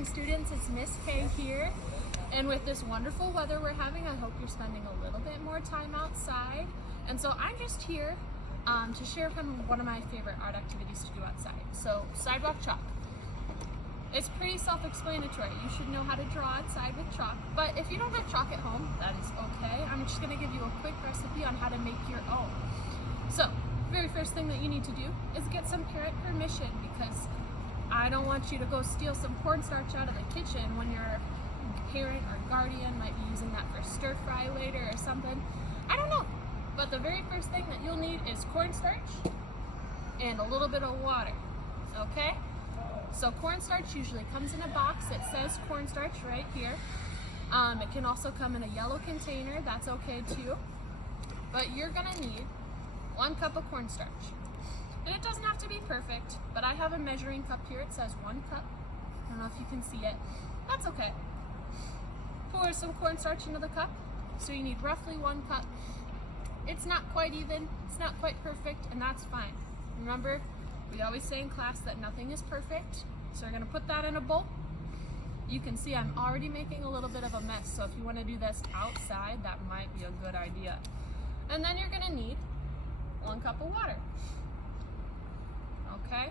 morning, students. It's Miss K here, and with this wonderful weather we're having, I hope you're spending a little bit more time outside. And so I'm just here to share one of my favorite art activities to do outside. So sidewalk chalk. It's pretty self-explanatory. You should know how to draw outside with chalk, but if you don't have chalk at home, that is okay. I'm just going to give you a quick recipe on how to make your own. So, very first thing that you need to do is get some parent permission, because I don't want you to go steal some cornstarch out of the kitchen when your parent or guardian might be using that for stir fry later or something. I don't know. But the very first thing that you'll need is cornstarch and a little bit of water. Okay? So cornstarch usually comes in a box. It says cornstarch right here. It can also come in a yellow container. That's okay too. But you're gonna need 1 cup of cornstarch. And it doesn't have to be perfect, but I have a measuring cup here. It says 1 cup. I don't know if you can see it. That's okay. Pour some cornstarch into the cup. So you need roughly 1 cup. It's not quite even, it's not quite perfect, and that's fine. Remember, we always say in class that nothing is perfect. So we're gonna put that in a bowl. You can see I'm already making a little bit of a mess, so if you wanna do this outside, that might be a good idea. And then you're gonna need 1 cup of water. Okay?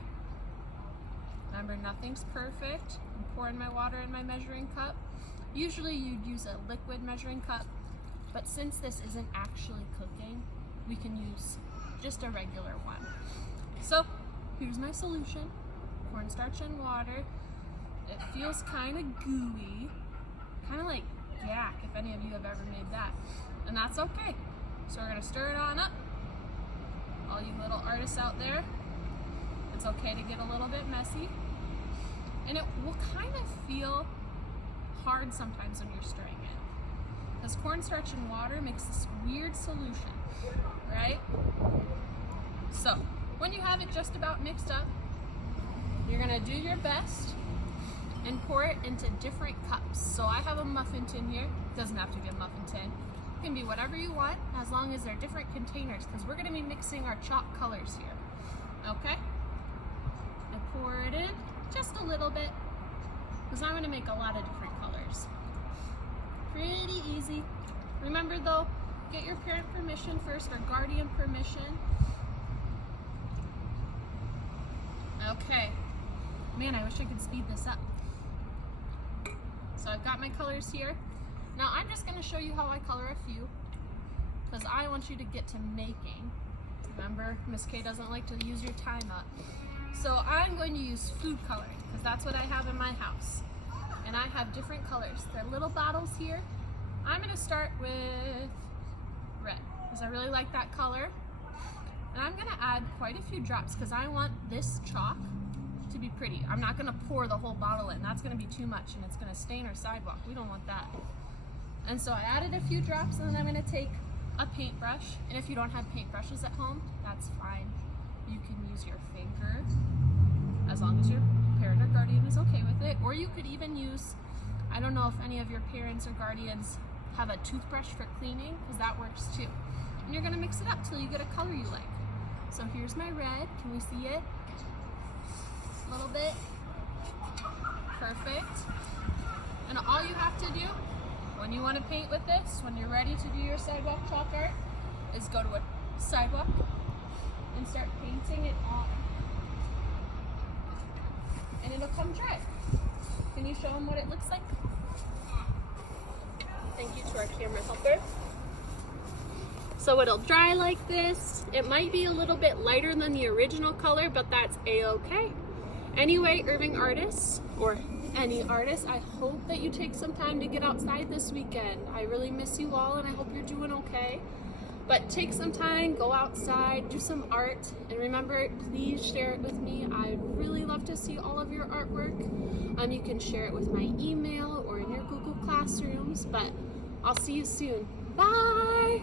Remember, nothing's perfect. I'm pouring my water in my measuring cup. Usually you'd use a liquid measuring cup, but since this isn't actually cooking, we can use just a regular one. So, here's my solution. Cornstarch and water. It feels kind of gooey, kind of like yak, if any of you have ever made that. And that's okay. So we're gonna stir it on up. All you little artists out there, it's okay to get a little bit messy. And it will kind of feel hard sometimes when you're stirring it, because cornstarch and water makes this weird solution, right? So when you have it just about mixed up, you're gonna do your best and pour it into different cups. So I have a muffin tin here. It doesn't have to be a muffin tin. It can be whatever you want, as long as they're different containers, because we're gonna be mixing our chalk colors here. Okay? I pour it in just a little bit, because I'm gonna make a lot of different colors. Pretty easy. Remember though, get your parent permission first, or guardian permission. Okay. Man, I wish I could speed this up. So I've got my colors here. Now I'm just gonna show you how I color a few, because I want you to get to making. Remember, Miss K doesn't like to use your time up. So I'm going to use food coloring, because that's what I have in my house. And I have different colors. They're little bottles here. I'm gonna start with red, because I really like that color. And I'm gonna add quite a few drops, because I want this chalk to be pretty. I'm not gonna pour the whole bottle in. That's gonna be too much, and it's gonna stain our sidewalk. We don't want that. And so I added a few drops, and then I'm gonna take a paintbrush. And if you don't have paintbrushes at home, that's fine. You can use your finger, as long as your parent or guardian is okay with it. Or you could even use, I don't know if any of your parents or guardians have a toothbrush for cleaning, because that works too. And you're gonna mix it up till you get a color you like. So here's my red. Can we see it? A little bit. Perfect. And all you have to do when you want to paint with this, when you're ready to do your sidewalk chalk art, is go to a sidewalk and start painting it on. And it'll come dry. Can you show them what it looks like? Thank you to our camera helper. So it'll dry like this. It might be a little bit lighter than the original color, but that's a-okay. Anyway, Irving artists, or any artist, I hope that you take some time to get outside this weekend. I really miss you all, and I hope you're doing okay. But take some time, go outside, do some art, and remember, please share it with me. I'd really love to see all of your artwork. You can share it with my email or in your Google Classrooms, but I'll see you soon. Bye!